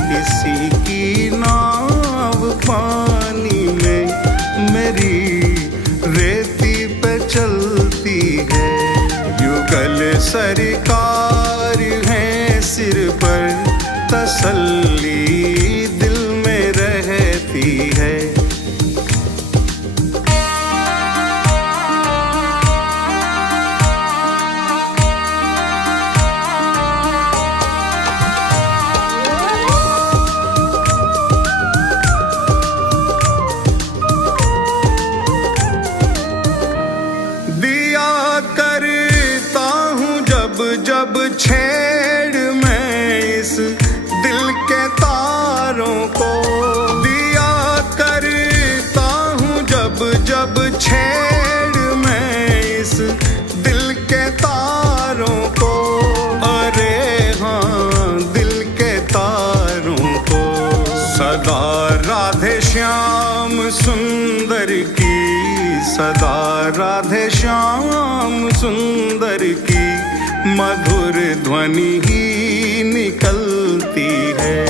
किसी की नाव पानी में, मेरी रेती पे चलती है। युगल सरकार है सिर पर, तसल्ली दिल में रहती है। जब छेड़ मैं इस दिल के तारों को, दिया करता हूँ जब जब छेड़ मैं इस दिल के तारों को। अरे हाँ दिल के तारों को सदा श्याम सुंदर की, सदा राधे श्याम सुंदर की मधुर ध्वनि ही निकलती है।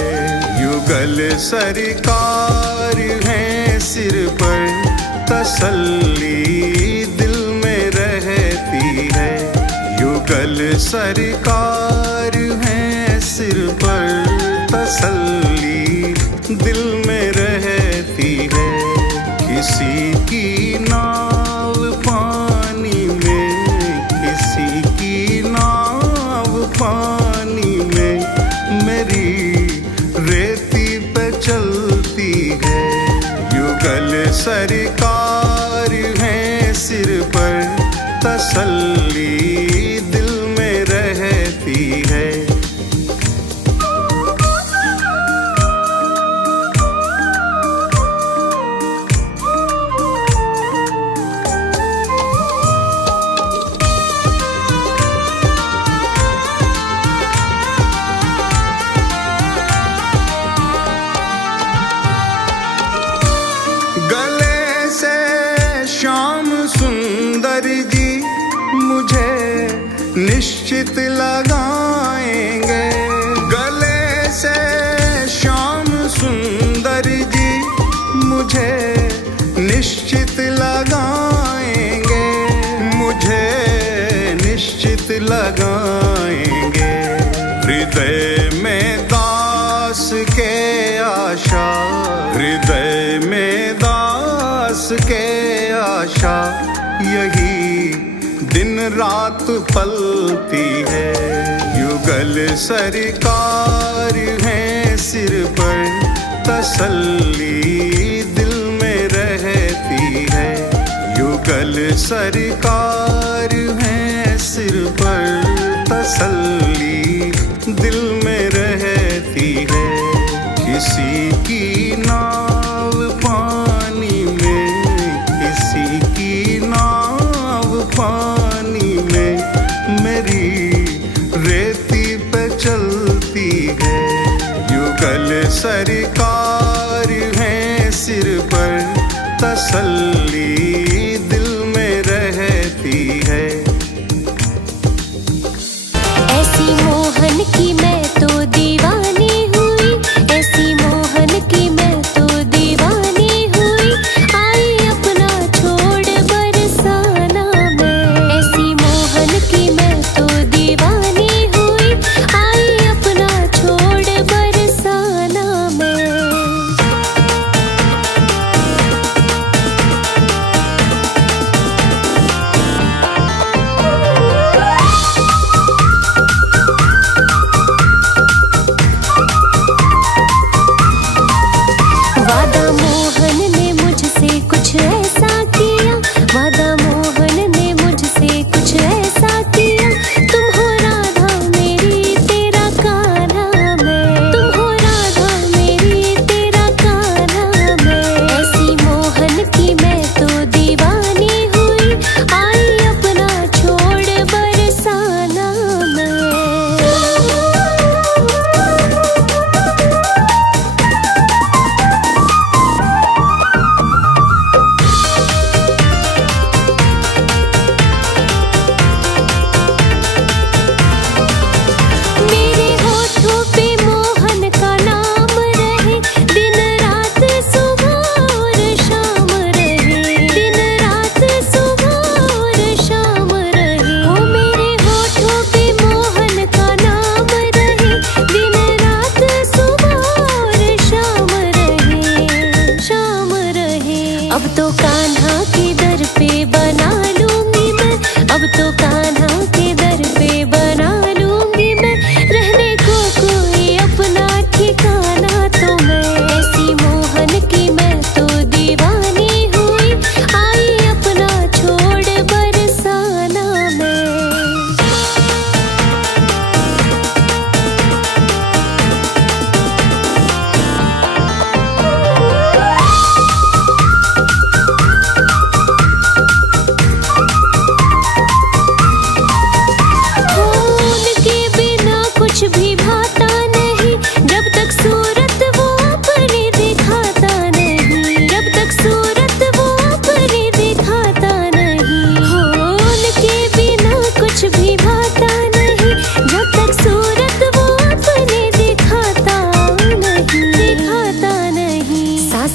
युगल सरकार है सिर पर, तसल्ली दिल में रहती है। युगल सरकार है सिर पर, तसल्ली दिल में रहती है। किसी की नाव पानी में, किसी की नाव पानी में, मेरी रेती पे चलती है। युगल सरकार है सिर पर, तसल्ली दिल में रहती है। गले से श्याम सुंदर जी मुझे निश्चित लगाएंगे। गले से श्याम सुंदर जी मुझे निश्चित लगाएंगे, मुझे निश्चित लगाएंगे। हृदय में दास के आशा, हृदय में दास के आशा, यही दिन रात पलती है। युगल सरकार है सिर पर, तसल्ली दिल में रहती है। युगल सरकार है सिर पर, तसल्ली दिल में रहती है। किसी की नाव पानी में, किसी की नाव पानी में, मेरी रेती पे चलती है। युगल सरकार है सिर पर, तसल्ली दिल में रहती है। ऐसी मोहन की मैं तो दीवानी हुई, ऐसी मोहन की मैं तो दीवानी हुई। आई अपना छोड़ बरसाना मैं, ऐसी मोहन की मैं तो दीवानी हुई। आई अपना छोड़ बरसाना मैं। वादा मोहन ने मुझसे कुछ ऐसा किया, वादा मोहन ने मुझसे कुछ ऐसा किया। तुम हो राधा मेरी तेरा कान्हा मैं, तुम हो राधा मेरी तेरा कान्हा मैं। ऐसी मोहन की मैं तो दीवानी हुई। आई अपना छोड़ बरसाना मैं। मेरे होठों पे मोहन का नाम रहे, दिन रात सुबह और शाम रहे, दिन रात सुबह और शाम रहे। ओ मेरे होठों पे मोहन का नाम रहे, दिन रात सुबह और शाम रहे, शाम रहे। अब तो कान्हा के दर पे बना लूंगी मैं, अब तो कान्हा के दर पे बना लूंगी मैं। रहने को कोई अपना ठिकाना तो मैं, ऐसी मोहन की मैं तो दीवानी हुई। आई अपना छोड़ बरसाना मैं।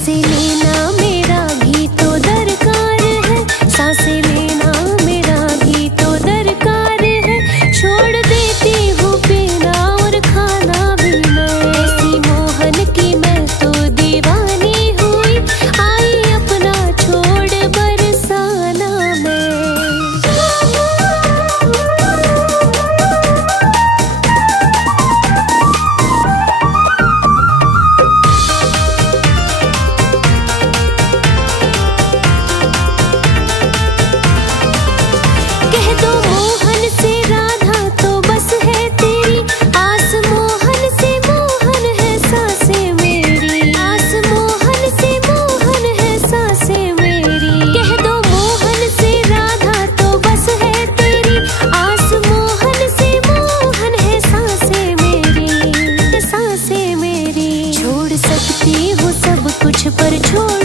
सांसें लेना मेरा भी तो दरकार है, सांसें लेना मेरा भी तो दरकार है। छोड़ देती हूँ पीना और खाना भी मैं, ऐसी मोहन की मैं तो दीवानी हुई, आई अपना छोड़ बरसाना मैं। कह दो मोहन से राधा तो बस है तेरी आस, मोहन से मोहन है सांसें मेरी, आस मोहन से मोहन है सांसें मेरी। कह दो मोहन से राधा तो बस है तेरी आस, मोहन से मोहन है सांसें मेरी, सांसें मेरी। छोड़ सकती हूँ सब कुछ पर छोड़